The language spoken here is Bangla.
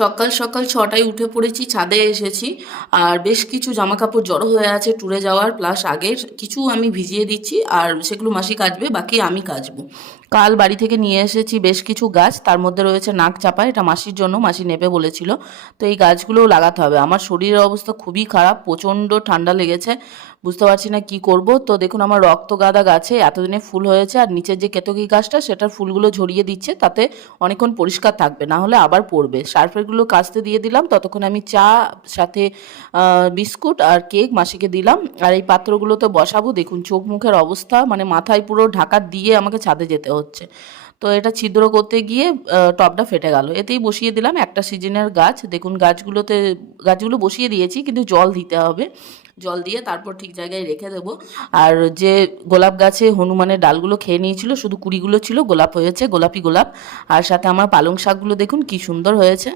সকাল সকাল 6টায় উঠে পড়েছি, ছাদে এসেছি। আর বেশ কিছু জামা কাপড় জড়ো হয়ে আছে ট্যুরে যাওয়ার, প্লাস আগের কিছু আমি ভিজিয়ে দিচ্ছি, আর সেগুলো মাসি কাচবে, বাকি আমি কাচবো। কাল বাড়ি থেকে নিয়ে এসেছি বেশ কিছু গাছ, তার মধ্যে রয়েছে নাক চাপা, এটা মাসির জন্য, মাসি নেবে বলেছিল। তো এই গাছগুলোও লাগাতে হবে। আমার শরীরের অবস্থা খুবই খারাপ, প্রচণ্ড ঠান্ডা লেগেছে, বুঝতে পারছি না কি করব। তো দেখুন আমার রক্তগাঁদা গাছে এতদিনে ফুল হয়েছে, আর নিচের যে কেতকী গাছটা সেটার ফুলগুলো ঝরিয়ে দিচ্ছে, তাতে অনেকক্ষণ পরিষ্কার থাকবে, না হলে আবার পড়বে। সার্ফেরগুলো কাচতে দিয়ে দিলাম, ততক্ষণ আমি চা সাথে বিস্কুট আর কেক মাসিকে দিলাম। আর এই পাত্রগুলো তো বসাবো। দেখুন চোখ মুখের অবস্থা, মানে মাথায় পুরো ঢাকা দিয়ে আমাকে ছাদে যেতে হচ্ছে। তো এটা ছিদ্র করতে গিয়ে টবটা ফেটে গেল, এতেই বসিয়ে দিলাম একটা সিজনের গাছ। দেখুন গাছগুলো বসিয়ে দিয়েছি, কিন্তু জল দিতে হবে, জল দিয়ে তারপর ঠিক জায়গায় রেখে দেবো। আর যে গোলাপ গাছে হনুমানের ডালগুলো খেয়ে নিয়েছিল, শুধু কুড়িগুলো ছিল, গোলাপ হয়েছে, গোলাপি গোলাপ। আর সাথে আমার পালং শাকগুলো দেখুন কি সুন্দর হয়েছে।